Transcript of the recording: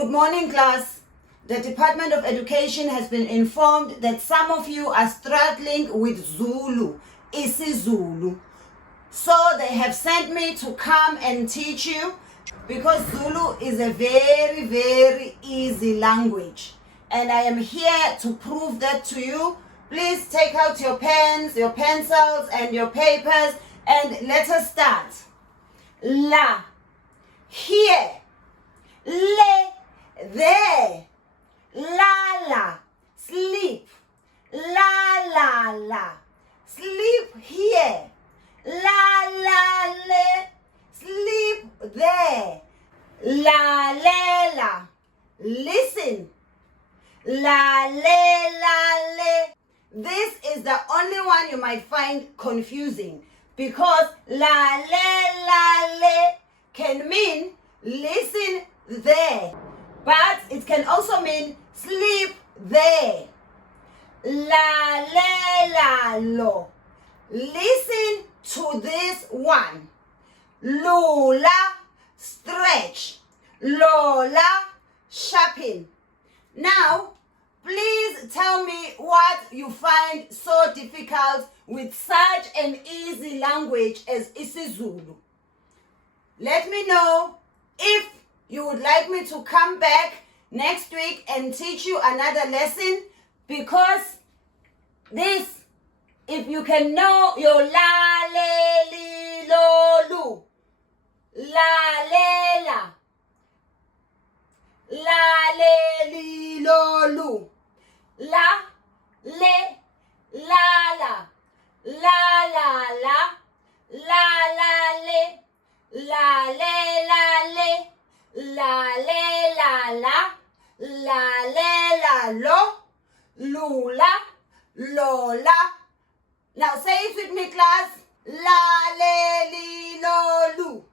Good morning, class. The Department of Education has been informed that some of you are struggling with Zulu, isiZulu. So they have sent me to come and teach you because Zulu is a very, very easy language. And I am here to prove that to you. Please take out your pens, your pencils, and your papers, and let us start. La, here, le, there, la la, sleep, la la la, sleep here, la la le, sleep there, la le la, listen, la le la le. This is the only one you might find confusing because la le la le can mean listen there, but it can also mean sleep there. La le la lo. Listen to this one. Lula, stretch. Lola, sharpen. Now, please tell me what you find so difficult with such an easy language as isiZulu. Let me know if you would like me to come back next week and teach you another lesson, because this, if you can know your la, le, li, lo, lu, la, le, lo, lu, la, le, la, le, la, le, la, lo, lula, lola. Now say it with me, class. La, le, li, lo, lu.